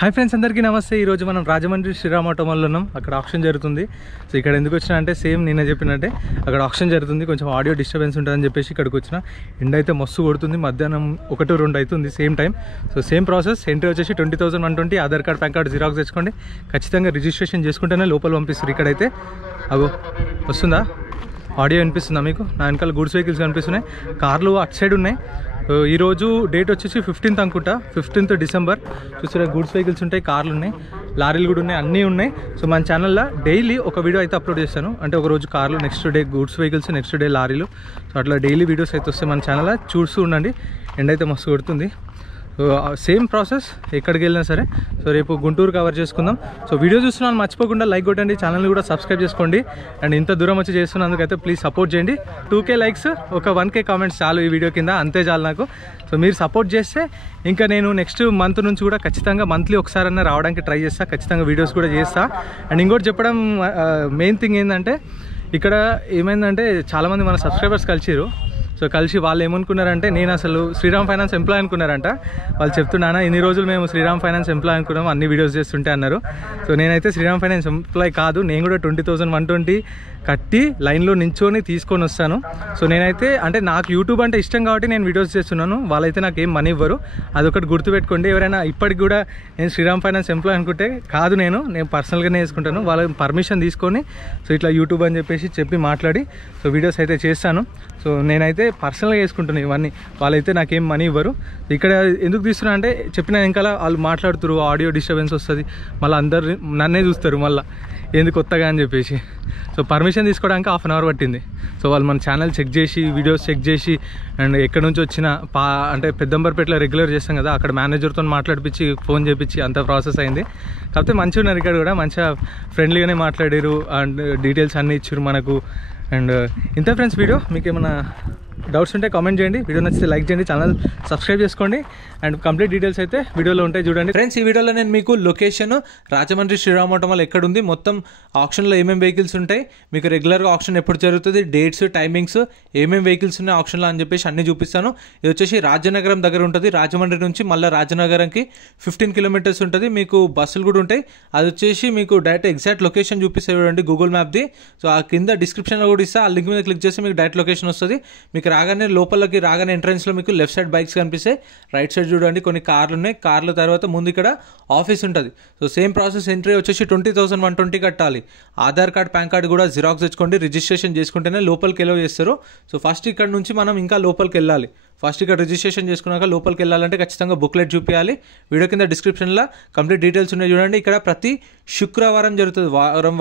Hi friends, అందరికీ నమస్తే. ఈరోజు మనం రాజమండ్రి శ్రీరామ్ ఆటోమాల్లో ఉన్నాం. అక్కడ ఆప్షన్ జరుగుతుంది. సో ఇక్కడ ఎందుకు వచ్చినా అంటే సేమ్ నిన్న చెప్పినట్టే అక్కడ ఆప్షన్ జరుగుతుంది. కొంచెం ఆడియో డిస్టర్బెన్స్ ఉంటుందని చెప్పేసి ఇక్కడికి వచ్చిన. ఎండ అయితే మస్తు కొడుతుంది. మధ్యాహ్నం 1-2 అవుతుంది same time. So same process. Entry వచ్చేసి 20,120. Aadhaar card, PAN card xerox తెచ్చుకోండి. ఖచ్చితంగా రిజిస్ట్రేషన్ చేసుకుంటేనే లోపల పంపిస్తారు. ఇక్కడైతే అగో వస్తుందా ఆడియో వినిపిస్తుందా మీకు? నా వెనకాల గూడ్స్ వెహికల్స్ కనిపిస్తున్నాయి. కార్లు అటు సైడ్ ఉన్నాయి. ఈరోజు డేట్ వచ్చేసి 15th అనుకుంటా, 15th డిసెంబర్. చూసారా, గూడ్స్ వెహికల్స్ ఉంటాయి, కార్లు ఉన్నాయి, లారీలు కూడా ఉన్నాయి, అన్నీ ఉన్నాయి. సో మన ఛానల్లో డైలీ ఒక వీడియో అయితే అప్లోడ్ చేస్తాను. అంటే ఒకరోజు కార్లు, next day goods vehicles, next day లారీలు. సో అట్లా డైలీ వీడియోస్ అయితే వస్తాయి మన ఛానల్లో. చూస్తూ ఉండండి. ఎండ అయితే మస్తు కొడుతుంది. సేమ్ ప్రాసెస్ ఎక్కడికి వెళ్ళినా సరే. సో రేపు గుంటూరు కవర్ చేసుకుందాం. సో వీడియో చూస్తున్నాను మర్చిపోకుండా లైక్ కొట్టండి, ఛానల్ని కూడా సబ్స్క్రైబ్ చేసుకోండి. అండ్ ఇంత దూరం వచ్చి చేస్తున్నందుకైతే ప్లీజ్ సపోర్ట్ చేయండి. 2K లైక్స్, ఒక 1K కామెంట్స్ చాలు ఈ వీడియో కింద, అంతే చాలు నాకు. సో మీరు సపోర్ట్ చేస్తే ఇంకా నేను నెక్స్ట్ మంత్ నుంచి కూడా ఖచ్చితంగా మంత్లీ ఒకసారన్నా రావడానికి ట్రై చేస్తాను. ఖచ్చితంగా వీడియోస్ కూడా చేస్తాను. అండ్ ఇంకోటి చెప్పడం, మెయిన్ థింగ్ ఏంటంటే ఇక్కడ ఏమైందంటే చాలామంది మన సబ్స్క్రైబర్స్ కలిసిరు. సో కలిసి వాళ్ళు ఏమనుకున్నారంటే నేను అసలు శ్రీరామ్ ఫైనాన్స్ ఎంప్లాయ్ అనుకున్నారంట. వాళ్ళు చెప్తున్నానా ఇన్ని రోజులు మేము శ్రీరామ్ ఫైనాన్స్ ఎంప్లాయ్ అనుకున్నాం, అన్ని వీడియోస్ చేస్తుంటే అన్నారు. సో నేనైతే శ్రీరామ్ ఫైనాన్స్ ఎంప్లాయ్ కాదు. నేను కూడా 20,120 కట్టి లైన్లో నించొని తీసుకొని వస్తాను. సో నేనైతే అంటే నాకు యూట్యూబ్ అంటే ఇష్టం కాబట్టి నేను వీడియోస్ చేస్తున్నాను. వాళ్ళైతే నాకు ఏం మనీ ఇవ్వరు, అదొకటి గుర్తుపెట్టుకోండి. ఎవరైనా ఇప్పటికి కూడా నేను శ్రీరామ్ ఫైనాన్స్ ఎంప్లాయ్ అనుకుంటే కాదు, నేను పర్సనల్గానే వేసుకుంటాను. వాళ్ళ పర్మిషన్ తీసుకొని సో ఇట్లా యూట్యూబ్ అని చెప్పి మాట్లాడి సో వీడియోస్ అయితే చేస్తాను. సో నేనైతే పర్సనల్గా వేసుకుంటున్నాను ఇవన్నీ. వాళ్ళైతే నాకేం మనీ ఇవ్వరు. ఇక్కడ ఎందుకు తీస్తున్నా అంటే చెప్పిన ఇంకా వాళ్ళు మాట్లాడుతారు, ఆడియో డిస్టర్బెన్స్ వస్తుంది, మళ్ళీ అందరు నన్నే చూస్తారు మళ్ళీ ఏంది కొత్తగా అని చెప్పేసి. సో పర్మిషన్ తీసుకోవడానికి 1/2 అవర్ పట్టింది. సో వాళ్ళు మన ఛానల్ చెక్ చేసి, వీడియోస్ చెక్ చేసి, అండ్ ఎక్కడి నుంచి వచ్చిన అంటే పెద్దంబర్పేటలో రెగ్యులర్ చేస్తాం కదా, అక్కడ మేనేజర్తో మాట్లాడిపించి ఫోన్ చేయించి అంత ప్రాసెస్ అయింది. కాకపోతే మంచిగా ఉన్నారు ఇక్కడ కూడా, మంచిగా ఫ్రెండ్లీగానే మాట్లాడారు అండ్ డీటెయిల్స్ అన్నీ ఇచ్చారు మనకు. అండ్ ఇంత ఫ్రెండ్స్ వీడియో. మీకు ఏమైనా డౌట్స్ ఉంటే కామెంట్ చేయండి, వీడియో నచ్చితే లైక్ చేయండి, ఛానల్ సబ్స్క్రైబ్ చేసుకోండి. అండ్ కంప్లీట్ డీటెయిల్స్ అయితే వీడియోలో ఉంటాయి చూడండి. ఫ్రెండ్స్ ఈ వీడియోలో నేను మీకు లొకేషన్ రాజమండ్రి శ్రీరామ్ ఆటోమాల్ ఎక్కడుంది, మొత్తం ఆప్షన్లో ఏమేమి వెహికల్స్ ఉంటాయి, మీకు రెగ్యులర్గా ఆప్షన్ ఎప్పుడు జరుగుతుంది, డేట్స్, టైమింగ్స్, ఏమేమి వెహికల్స్ ఉన్నాయి ఆప్షన్లో అని చెప్పేసి అన్ని చూపిస్తాను. ఇది వచ్చేసి రాజనగరం దగ్గర ఉంటుంది. రాజమండ్రి నుంచి మళ్ళీ రాజనగరంకి 15 కిలోమీటర్స్ ఉంటుంది. మీకు బస్సులు కూడా ఉంటాయి. అది వచ్చేసి మీకు డైరెక్ట్ ఎగ్జాక్ట్ లొకేషన్ చూపిస్తే చూడండి గూగుల్ మ్యాప్ది. సో ఆ కింద డిస్క్రిప్షన్లో కూడా ఇస్తా, ఆ లింక్ మీద క్లిక్ చేస్తే మీకు డైరెక్ట్ లొకేషన్ వస్తుంది. మీకు రాగానే లోపలికి రాగానే ఎంట్రన్స్లో మీకు లెఫ్ట్ సైడ్ బైక్స్ కనిపిస్తాయి, రైట్ సైడ్ చూడండి కొన్ని కార్లు ఉన్నాయి. కార్ల తర్వాత ముందు ఇక్కడ ఆఫీస్ ఉంటుంది. So same process. ఎంట్రీ వచ్చేసి 20,120 కట్టాలి. ఆధార్ కార్డ్, పాన్ కార్డ్ కూడా జిరాక్స్ తెచ్చుకోండి. రిజిస్ట్రేషన్ చేసుకుంటేనే లోపలికి ఎలో చేస్తారు. సో ఫస్ట్ ఇక్కడ నుంచి మనం ఇంకా లోపలికి వెళ్ళాలి. ఫస్ట్ ఇక్కడ రిజిస్ట్రేషన్ చేసుకున్నాక లోపలికి వెళ్ళాలంటే ఖచ్చితంగా బుక్లెట్ చూపించాలి. వీడియో కింద డిస్క్రిప్షన్లో కంప్లీట్ డీటెయిల్స్ ఉన్నాయి చూడండి. ఇక్కడ ప్రతి శుక్రవారం జరుగుతుంది,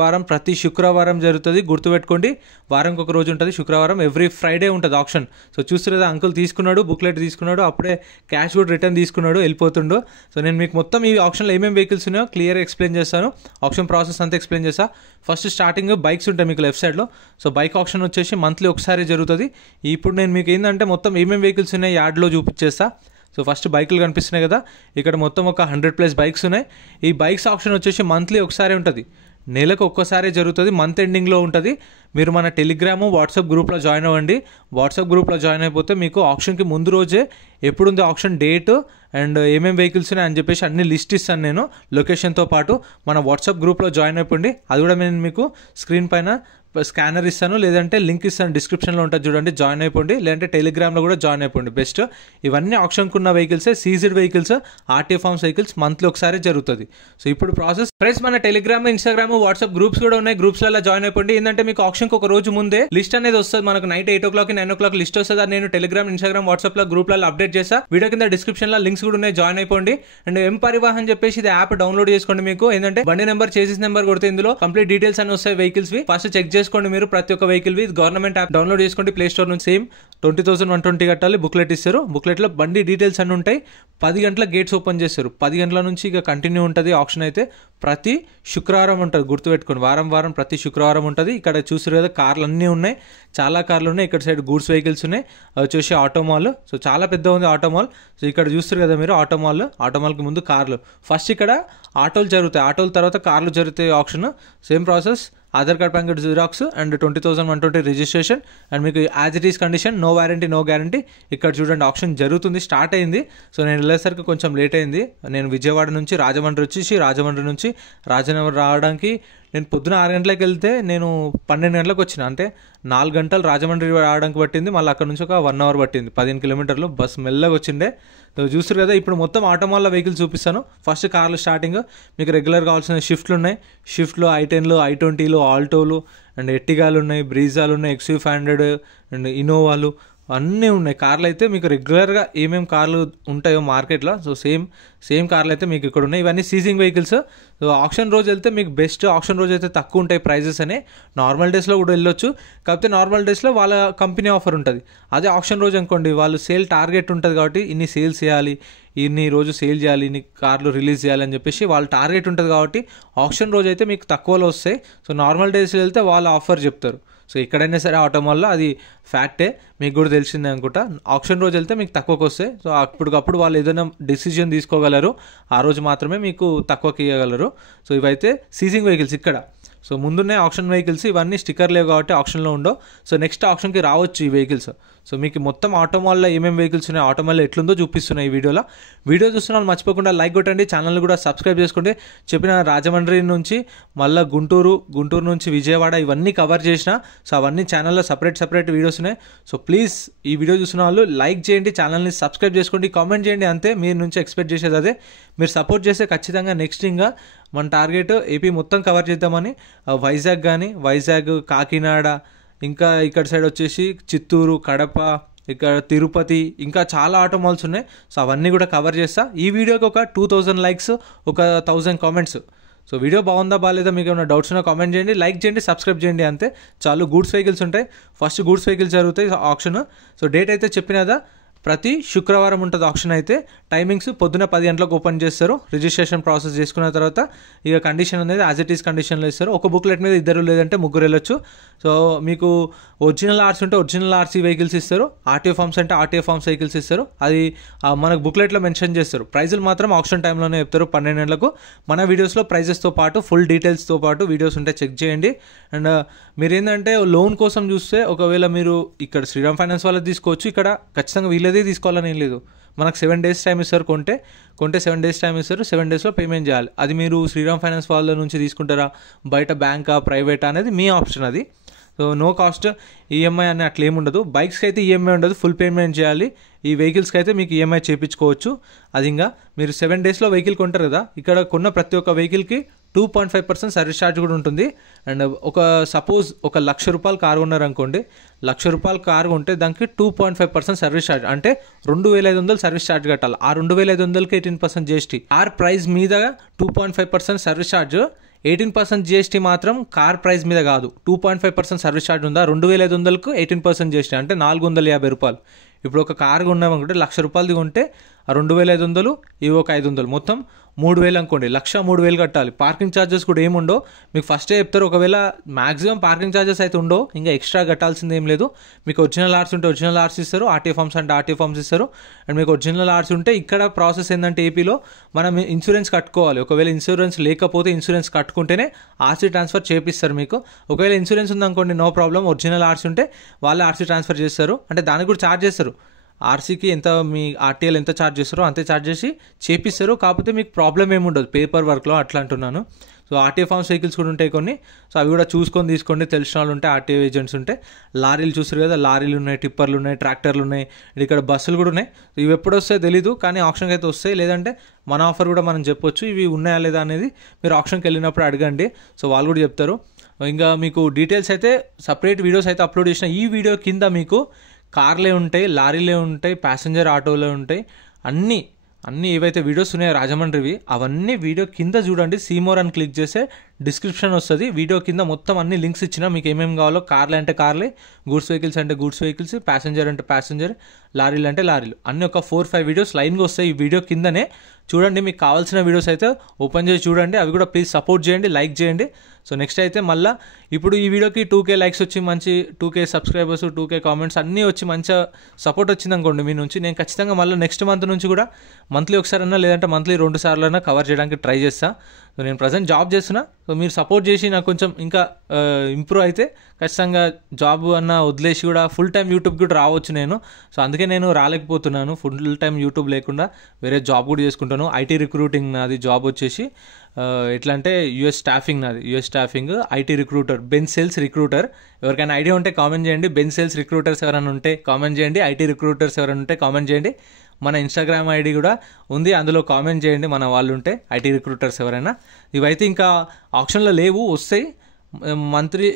వారం ప్రతి శుక్రవారం జరుగుతుంది. గుర్తుపెట్టుకోండి, వారంకి ఒక రోజు ఉంటుంది శుక్రవారం. ఎవ్రీ ఫ్రైడే ఉంటుంది ఆప్షన్. సో చూస్తారు కదా, అంకుల్ తీసుకున్నాడు, బుక్లెట్ తీసుకున్నాడు, అప్పుడే క్యాష్ కూడా రిటర్న్ తీసుకున్నాడు, వెళ్ళిపోతుండు. సో నేను మీకు మొత్తం ఈ ఆప్షన్లో ఏమేమి వెహికల్స్ ఉన్నాయో క్లియర్గా ఎక్స్ప్లెయిన్ చేస్తాను. ఆప్షన్ ప్రాసెస్ అంతా ఎక్స్ప్లెయిన్ చేస్తాను. ఫస్ట్ స్టార్టింగ్ బైక్స్ ఉంటాయి మీకు లెఫ్ట్ సైడ్లో. సో బైక్ ఆప్షన్ వచ్చేసి మంత్లీ ఒకసారి జరుగుతుంది. ఇప్పుడు నేను మీకు ఏంటంటే మొత్తం ఏమేమి వెహికల్స్ ఉన్నాయి యార్డ్లో చూపించేస్తా. సో ఫస్ట్ బైకులు కనిపిస్తున్నాయి కదా, ఇక్కడ మొత్తం ఒక 100+ బైక్స్ ఉన్నాయి. ఈ బైక్స్ ఆప్షన్ వచ్చేసి మంత్లీ ఒకసారి ఉంటుంది, నెలకు ఒక్కసారి జరుగుతుంది, మంత్ ఎండింగ్లో ఉంటుంది. మీరు మన టెలిగ్రాము, వాట్సాప్ గ్రూప్లో జాయిన్ అవ్వండి. వాట్సాప్ గ్రూప్లో జాయిన్ అయిపోతే మీకు ఆప్షన్కి ముందు రోజే ఎప్పుడుంది ఆప్షన్ డేట్ అండ్ ఏమేమి వెహికల్స్ ఉన్నాయి అని చెప్పేసి అన్ని లిస్ట్ ఇస్తాను నేను లొకేషన్తో పాటు. మన వాట్సాప్ గ్రూప్లో జాయిన్ అయిపోండి. అది కూడా నేను మీకు స్క్రీన్ పైన స్కానర్ ఇస్తాను, లేదంటే లింక్ ఇస్తాను డిస్క్రిప్షన్లో ఉంటుంది చూడండి, జాయిన్ అయిపోండి. లేదంటే టెలిగ్రామ్లో కూడా జాయిన్ అయిపోండి బెస్ట్. ఇవన్నీ ఆప్షన్కి ఉన్న వెహికల్సే, seized vehicles, RT forms vehicles monthly ఒకసారి జరుగుతుంది. సో ఇప్పుడు ప్రాసెస్ ఫ్రెండ్స్, మన టెలిగ్రామ్, ఇన్స్టాగ్రామ్, వాట్సాప్ గ్రూప్స్ కూడా ఉన్నాయి. గ్రూప్స్లలో జాయిన్ అయిపోండి. ఏంటంటే మీకు ఆప్షన్కి ఒక రోజు ముందే లిస్ట్ అనేది వస్తుంది. మనకు నైట్ 8 o'clock 9 o'clock లిస్ట్ వస్తుంది. అది నేను టెలిగ్రామ్, ఇన్స్టాగ్రామ్, వాట్సాప్లో గ్రూప్లలో అప్డేట్ చేస్తా. వీడియో కింద డిస్క్రిప్షన్లో లింక్స్ కూడా ఉన్నాయి, జాయిన్ అయిపోండి. అండ్ ఎం పరివాహన్ చెప్పేసి ఇది యాప్ డౌన్లోడ్ చేసుకోండి. మీకు ఏంటంటే బండి నెంబర్, చేసేస్ నెంబర్ కొడితే ఇందులో కంప్లీట్ డీటెయిల్స్ అని వస్తాయి వెహికల్స్. ఫస్ట్ చెక్ చేసుకోండి మీరు ప్రతి ఒక్క వెహికల్. గవర్నమెంట్ యాప్ డౌన్లోడ్ చేసుకోండి ప్లే స్టోర్ నుంచి. సేమ్ 20,120 కట్టాలి. బుక్లెట్ ఇస్తారు. బుక్లెట్లో బండి డీటెయిల్స్ అన్ని ఉంటాయి. 10 గంటల గేట్స్ ఓపెన్ చేస్తారు. 10 గంటల నుంచి ఇక కంటిన్యూ ఉంటుంది ఆప్షన్. అయితే ప్రతి శుక్రవారం ఉంటుంది, గుర్తుపెట్టుకోండి. వారం ప్రతి శుక్రవారం ఉంటుంది. ఇక్కడ చూసారు కదా, కార్లు అన్నీ ఉన్నాయి, చాలా కార్లు ఉన్నాయి. ఇక్కడ సైడ్ గూడ్స్ వెహికల్స్ ఉన్నాయి. వచ్చేసి ఆటోమాల్. సో చాలా పెద్ద ఉంది ఆటోమాల్. సో ఇక్కడ చూస్తారు కదా మీరు ఆటోమాల్కి ముందు కార్లు. ఫస్ట్ ఇక్కడ ఆటోలు జరుగుతాయి, ఆటోల తర్వాత కార్లు జరుగుతాయి option. Same process. Aadhaar card PAN card xerox and 20,120 registration and మీకు as it is condition, no warranty no guarantee. ఇక్కడ చూడండి ఆప్షన్ జరుగుతుంది, స్టార్ట్ అయింది. సో నేను వెళ్ళేసరికి కొంచెం లేట్ అయింది. నేను విజయవాడ నుంచి రాజమండ్రి వచ్చేసి రాజమండ్రి నుంచి రాజనగర్ రావడానికి నేను పొద్దున 6 గంటలకు వెళ్తే నేను 12 గంటలకు వచ్చిన. అంటే 4 గంటలు రాజమండ్రి రావడానికి పట్టింది. మళ్ళీ అక్కడ నుంచి ఒక 1 అవర్ పట్టింది. 15 కిలోమీటర్లు బస్సు మెల్లగా వచ్చిండే. చూస్తారు కదా, ఇప్పుడు మొత్తం ఆటోమాల్లో వెహికల్ చూపిస్తాను. ఫస్ట్ కార్లు స్టార్టింగ్ మీకు రెగ్యులర్ కావాల్సిన షిఫ్ట్లు ఉన్నాయి. షిఫ్ట్లు i10లు, i20లు, ఆల్టోలు అండ్ ఎట్టిగాలు ఉన్నాయి, బ్రీజాలు ఉన్నాయి, XV500 అండ్ ఇన్నోవాలు అన్నీ ఉన్నాయి. కార్లు అయితే మీకు రెగ్యులర్గా ఏమేమి కార్లు ఉంటాయో మార్కెట్లో సో సేమ్ కార్లు అయితే మీకు ఇక్కడ ఉన్నాయి. ఇవన్నీ సీజింగ్ వెహికల్స్. సో ఆప్షన్ రోజు వెళ్తే మీకు బెస్ట్. ఆప్షన్ రోజు అయితే తక్కువ ఉంటాయి ప్రైజెస్ అని. నార్మల్ డేస్లో కూడా వెళ్ళొచ్చు, కాకపోతే నార్మల్ డేస్లో వాళ్ళ కంపెనీ ఆఫర్ ఉంటుంది. అదే ఆప్షన్ రోజు అనుకోండి, వాళ్ళు సేల్ టార్గెట్ ఉంటుంది కాబట్టి ఇన్ని సేల్స్ చేయాలి, ఇన్ని రోజు సేల్ చేయాలి, ఇన్ని కార్లు రిలీజ్ చేయాలి అని చెప్పేసి వాళ్ళ టార్గెట్ ఉంటుంది కాబట్టి ఆప్షన్ రోజు అయితే మీకు తక్కువలో వస్తాయి. సో నార్మల్ డేస్లో వెళ్తే వాళ్ళు ఆఫర్ చెప్తారు. సో ఎక్కడైనా సరే ఆటోమాల్లో అది ఫ్యాక్టే, మీకు కూడా తెలిసిందే అనుకుంటా. ఆప్షన్ రోజు వెళ్తే మీకు తక్కువకి వస్తాయి. సో అప్పటికప్పుడు వాళ్ళు ఏదైనా డిసిజన్ తీసుకోగలరు, ఆ రోజు మాత్రమే మీకు తక్కువకి ఇవ్వగలరు. సో ఇవైతే సీజింగ్ వెహికల్స్ ఇక్కడ. సో ముందునే ఆప్షన్ వెహికల్స్, ఇవన్నీ స్టిక్కర్ లేవు కాబట్టి ఆప్షన్లో ఉండవు. సో నెక్స్ట్ ఆప్షన్కి రావచ్చు ఈ వెహికల్స్. సో మీకు మొత్తం ఆటోమాల్లో ఏమేమి వెహికల్స్ ఉన్నాయి, ఆటోమాల్లో ఎట్లుందో చూపిస్తున్నాయి ఈ వీడియోలో. వీడియో చూస్తున్నాను మర్చిపోకుండా లైక్ కొట్టండి, ఛానల్ కూడా సబ్స్క్రైబ్ చేసుకోండి. చెప్పిన రాజమండ్రి నుంచి మళ్ళీ గుంటూరు నుంచి విజయవాడ ఇవన్నీ కవర్ చేసిన. సో అవన్నీ ఛానల్లో సపరేట్ వీడియోస్ ఉన్నాయి. సో ప్లీజ్ ఈ వీడియో చూసిన వాళ్ళు లైక్ చేయండి, ఛానల్ని సబ్స్క్రైబ్ చేసుకోండి, కామెంట్ చేయండి. అంతే మీరు నుంచి ఎక్స్పెక్ట్ చేసేది అదే. మీరు సపోర్ట్ చేస్తే ఖచ్చితంగా నెక్స్ట్ ఇంకా మన టార్గెట్ ఏపీ మొత్తం కవర్ చేద్దామని. వైజాగ్, కాకినాడ, ఇంకా ఇక్కడ సైడ్ వచ్చేసి చిత్తూరు, కడప, ఇక్కడ తిరుపతి, ఇంకా చాలా ఆటో మాల్స్ ఉన్నాయి. సో అవన్నీ కూడా కవర్ చేస్తా. ఈ వీడియోకి ఒక 2000 లైక్స్, ఒక 1000 కామెంట్స్. సో వీడియో బాగుందా బాగాలేదా, మీకు ఏమైనా డౌట్స్ ఉన్నా కామెంట్ చేయండి, లైక్ చేయండి, సబ్స్క్రైబ్ చేయండి. అంతే చాలు. గూడ్స్ వెహికల్స్ ఉంటాయి. ఫస్ట్ గూడ్స్ వెహికల్స్ జరుగుతాయి ఆప్షన్. సో డేట్ అయితే చెప్పినదా, ప్రతి శుక్రవారం ఉంటుంది ఆప్షన్. అయితే టైమింగ్స్ పొద్దున 10 గంటలకు ఓపెన్ చేస్తారు. రిజిస్ట్రేషన్ ప్రాసెస్ చేసుకున్న తర్వాత ఇక కండిషన్ అనేది యాజ్ ఇట్ ఈస్ కండిషన్లో ఇస్తారు. ఒక బుక్లెట్ మీద 2 లేదంటే 3 వెళ్ళొచ్చు. సో మీకు ఒరిజినల్ ఆర్సీ ఉంటే ఒరిజినల్ ఆర్సీ వెహికల్స్ ఇస్తారు, ఆర్టీఓ ఫార్మ్స్ అంటే ఆర్టీఓ ఫార్మ్స్ వెహికల్స్ ఇస్తారు. అది మనకు బుక్లెట్లో మెన్షన్ చేస్తారు. ప్రైజులు మాత్రం ఆప్షన్ టైంలోనే చెప్తారు 12 గంటలకు. మన వీడియోస్లో ప్రైజెస్తో పాటు ఫుల్ డీటెయిల్స్తో పాటు వీడియోస్ ఉంటే చెక్ చేయండి. అండ్ మీరు ఏంటంటే లోన్ కోసం చూస్తే ఒకవేళ మీరు ఇక్కడ శ్రీరామ్ ఫైనాన్స్ వాళ్ళది తీసుకోవచ్చు. ఇక్కడ ఖచ్చితంగా వీళ్ళదే తీసుకోవాలని ఏం లేదు. మనకు 7 days టైం ఇస్తారు. కొంటే 7 days టైం ఇస్తారు. 7 daysలో పేమెంట్ చేయాలి. అది మీరు శ్రీరామ్ ఫైనాన్స్ వాళ్ళ నుంచి తీసుకుంటారా, బయట బ్యాంకా, ప్రైవేటా అనేది మీ ఆప్షన్ అది. సో నో కాస్ట్ ఈఎంఐ అని అట్లా ఏమి ఉండదు. బైక్స్కి అయితే ఈఎంఐ ఉండదు, ఫుల్ పేమెంట్ చేయాలి. ఈ వెహికల్స్కి అయితే మీకు ఈఎంఐ చేయించుకోవచ్చు. అది ఇంకా మీరు 7 daysలో వెహికల్ కొంటారు కదా, ఇక్కడ కొన్న ప్రతి ఒక్క వెహికల్కి 2.5% సర్వీస్ ఛార్జ్ కూడా ఉంటుంది. అండ్ సపోజ్ ఒక ₹1,00,000 కారు ఉన్నారనుకోండి, ₹1,00,000 కారు ఉంటే దానికి 2.5% సర్వీస్ ఛార్జ్, అంటే 2,500 సర్వీస్ ఛార్జ్ కట్టాలి. ఆ 2,500కి 18% GST. కార్ ప్రైస్ మీద 2.5% సర్వీస్ ఛార్జ్, 18% GST మాత్రం కార్ ప్రైస్ మీద కాదు. 2.5% సర్వీస్ ఛార్జ్ ఉందా, 2,500కు 18% GST అంటే ₹450. ఇప్పుడు ఒక కారు కొన్నామనుకుంటే ₹1,00,000 కొంటే ఆ 2,500 ఇవి ఒక 500 మొత్తం 3,000 అనుకోండి. 1,03,000 కట్టాలి. పార్కింగ్ ఛార్జెస్ కూడా ఏముండవు, మీకు ఫస్టే చెప్తారు. ఒకవేళ మ్యాక్సిమం పార్కింగ్ ఛార్జెస్ అయితే ఉండవు, ఇంకా ఎక్స్ట్రా కట్టాల్సింది ఏం లేదు. మీకు ఒరిజినల్ ఆర్స్ ఉంటే ఒరిజినల్ ఆర్స్ ఇస్తారు, ఆర్టీఓ ఫార్మ్స్ అంటే ఆర్టీఓ ఫార్మ్స్ ఇస్తారు. అండ్ మీకు ఒరిజినల్ ఆర్స్ ఉంటే ఇక్కడ ప్రాసెస్ ఏంటంటే ఏపీలో మనం ఇన్సూరెన్స్ కట్టుకోవాలి. ఒకవేళ ఇన్సూరెన్స్ లేకపోతే ఇన్సూరెన్స్ కట్టుకుంటేనే ఆర్సీ ట్రాన్స్ఫర్ చేపిస్తారు మీకు. ఒకవేళ ఇన్సూరెన్స్ ఉందనుకోండి నో ప్రాబ్లం, ఒరిజినల్ ఆర్సీ ఉంటే వాళ్ళే ఆర్సీ ట్రాన్స్ఫర్ చేస్తారు. అంటే దానికి కూడా ఛార్జ్ చేస్తారు. ఆర్సీకి ఎంత మీ ఆర్టీఎల్ ఎంత ఛార్జ్ చేస్తారో అంతే ఛార్జ్ చేసి చేపిస్తారు. కాకపోతే మీకు ప్రాబ్లం ఏమి ఉండదు పేపర్ వర్క్లో, అట్లా అంటున్నాను. సో ఆర్టీఓ ఫార్మ్స్ వెహికల్స్ కూడా ఉంటాయి కొన్ని. సో అవి కూడా చూసుకొని తీసుకోండి, తెలిసిన వాళ్ళు ఉంటే ఆర్టీఓ ఏజెంట్స్ ఉంటే. లారీలు చూస్తారు కదా, లారీలు ఉన్నాయి, టిప్పర్లు ఉన్నాయి, ట్రాక్టర్లు ఉన్నాయి, ఇక్కడ బస్సులు కూడా ఉన్నాయి. ఇవి ఎప్పుడు వస్తాయో తెలీదు, కానీ ఆప్షన్కి అయితే వస్తాయి. లేదంటే మన ఆఫర్ కూడా మనం చెప్పొచ్చు, ఇవి ఉన్నాయా లేదా అనేది మీరు ఆప్షన్కి వెళ్ళినప్పుడు అడగండి. సో వాళ్ళు కూడా చెప్తారు. ఇంకా మీకు డీటెయిల్స్ అయితే సపరేట్ వీడియోస్ అయితే అప్లోడ్ చేసిన. ఈ వీడియో కింద మీకు కార్లే ఉంటాయి, లారీలే ఉంటాయి, ప్యాసింజర్ ఆటోలే ఉంటాయి. అన్నీ ఏవైతే వీడియోస్ ఉన్నాయో రాజమండ్రివి అవన్నీ వీడియో కింద చూడండి. సీమోర్ అని క్లిక్ చేస్తే డిస్క్రిప్షన్ వస్తుంది. వీడియో కింద మొత్తం అన్ని లింక్స్ ఇచ్చినా మీకు ఏమేమి కావాలో. కార్లు అంటే కార్లే, గూడ్స్ వెహికల్స్ అంటే గూడ్స్ వెహికల్స్, ప్యాసింజర్ అంటే ప్యాసింజర్, లారీలు అంటే లారీలు, అన్నీ ఒక 4-5 వీడియోస్ లైన్గా వస్తాయి ఈ వీడియో కిందనే. చూడండి, మీకు కావాల్సిన వీడియోస్ అయితే ఓపెన్ చేసి చూడండి. అవి కూడా ప్లీజ్ సపోర్ట్ చేయండి, లైక్ చేయండి. సో నెక్స్ట్ అయితే మళ్ళీ ఇప్పుడు ఈ వీడియోకి 2K లైక్స్ వచ్చి, మంచి 2K సబ్స్క్రైబర్స్, 2K కామెంట్స్ అన్నీ వచ్చి మంచిగా సపోర్ట్ వచ్చింది అనుకోండి మీ నుంచి, నేను ఖచ్చితంగా మళ్ళీ నెక్స్ట్ మంత్ నుంచి కూడా మంత్లీ ఒకసారైనా లేదంటే మంత్లీ 2 సార్లైనా కవర్ చేయడానికి ట్రై చేస్తాను. సో నేను ప్రజెంట్ జాబ్ చేస్తున్నా. సో మీరు సపోర్ట్ చేసి నాకు కొంచెం ఇంకా ఇంప్రూవ్ అయితే ఖచ్చితంగా జాబ్ అన్న వదిలేసి కూడా ఫుల్ టైం యూట్యూబ్ కూడా రావచ్చు నేను. సో అందుకే నేను రాలేకపోతున్నాను. ఫుల్ టైం యూట్యూబ్ లేకుండా వేరే జాబ్ కూడా చేసుకుంటాను. ఐటీ రిక్రూటింగ్ నాది జాబ్ వచ్చేసి ఎట్లా అంటే US staffing IT recruiter, Ben sales recruiter. ఎవరికైనా ఐడియా ఉంటే కామెంట్ చేయండి. బెన్ సేల్స్ రిక్రూటర్స్ ఎవరైనా ఉంటే కామెంట్ చేయండి. ఐటీ రిక్రూటర్స్ ఎవరైనా ఉంటే కామెంట్ చేయండి. మన ఇన్స్టాగ్రామ్ ఐడి కూడా ఉంది, అందులో కామెంట్ చేయండి మన వాళ్ళు ఉంటే, ఐటీ రిక్రూటర్స్ ఎవరైనా. ఇవైతే ఇంకా ఆప్షన్లో లేవు, వస్తాయి. మంత్లీ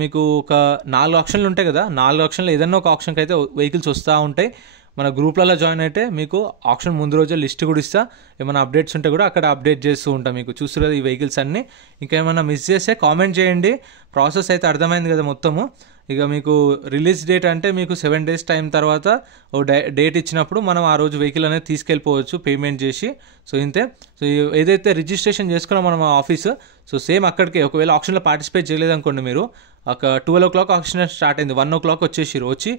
మీకు ఒక 4 ఆప్షన్లు ఉంటాయి కదా, 4 ఆప్షన్లో ఏదన్నా ఒక ఆప్షన్కి అయితే వెహికల్స్ వస్తూ ఉంటాయి. మన గ్రూప్లలో జాయిన్ అయితే మీకు ఆప్షన్ ముందు రోజే లిస్ట్ కూడా ఇస్తా. ఏమైనా అప్డేట్స్ ఉంటే కూడా అక్కడ అప్డేట్ చేస్తూ ఉంటాం. మీకు చూస్తారు కదా ఈ వెహికల్స్ అన్నీ. ఇంకా ఏమైనా మిస్ చేస్తే కామెంట్ చేయండి. ప్రాసెస్ అయితే అర్థమైంది కదా మొత్తము. ఇక మీకు రిలీజ్ డేట్ అంటే మీకు 7 days టైం తర్వాత ఓ డేట్ ఇచ్చినప్పుడు మనం ఆ రోజు వెహికల్ అనేది తీసుకెళ్ళిపోవచ్చు పేమెంట్ చేసి. సో ఇంతే. సో ఏదైతే రిజిస్ట్రేషన్ చేసుకున్నాం మనం ఆఫీసు, సో సేమ్ అక్కడికే. ఒకవేళ ఆప్షన్లో పార్టిసిపేట్ చేయలేదనుకోండి మీరు, ఒక 12 o'clock ఆప్షన్ స్టార్ట్ అయింది, 1 o'clock వచ్చేసారు. వచ్చి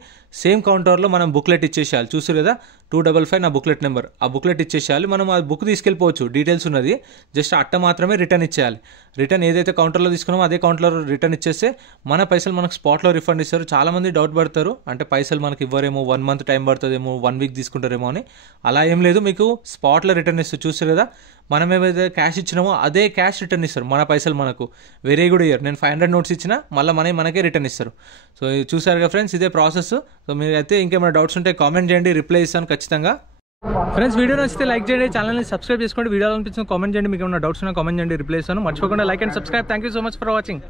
సేమ్ కౌంటర్లో మనం బుక్లెట్ ఇచ్చేసేయాలి. చూసారు కదా 255 నా బుక్లెట్ నెంబర్, ఆ బుక్లెట్ ఇచ్చేసేయాలి. మనం ఆ బుక్ తీసుకెళ్ళిపోవచ్చు, డీటెయిల్స్ ఉన్నది. జస్ట్ అట్ట మాత్రమే రిటర్న్ ఇచ్చేయాలి. రిటర్న్ ఏదైతే కౌంటర్లో తీసుకున్నామో అదే కౌంటర్లో రిటర్న్ ఇచ్చేస్తే మన పైసలు మనకు స్పాట్లో రిఫండ్ ఇస్తారు. చాలామంది డౌట్ పడతారు, అంటే పైసలు మనకి ఇవ్వరేమో, 1 month టైం పడుతుందేమో, 1 week తీసుకుంటారేమో అని. అలా ఏం లేదు, మీకు స్పాట్లో రిటర్న్ ఇస్తారు. చూస్తారు కదా మనం ఏమైతే క్యాష్ ఇచ్చినామో అదే క్యాష్ రిటర్న్ ఇస్తారు. మన పైసలు మనకు వేరే కూడా ఇయ్యరు. నేను 500 notes ఇచ్చినా మళ్ళీ మనకే రిటర్న్ ఇస్తారు. సో చూసారు కదా ఫ్రెండ్స్, ఇదే ప్రాసెస్. సో మీరు అయితే ఇంకేమైనా డౌట్స్ ఉంటే కామెంట్ చేయండి, రిప్లై ఇస్తాను ఖచ్చితంగా. ఫ్రెండ్స్ వీడియో నచ్చితే లైక్ చేయండి, ఛానల్ని సబ్స్క్రైబ్ చేసుకోండి. వీడియో అనిపించిన కామెంట్ చేయండి, మీకు ఏమైనా డౌట్స్ ఉన్నా కామెంట్ చేయండి, రిప్లై ఇస్తాను. మర్చిపోకుండా like and subscribe. Thank you so much for watching.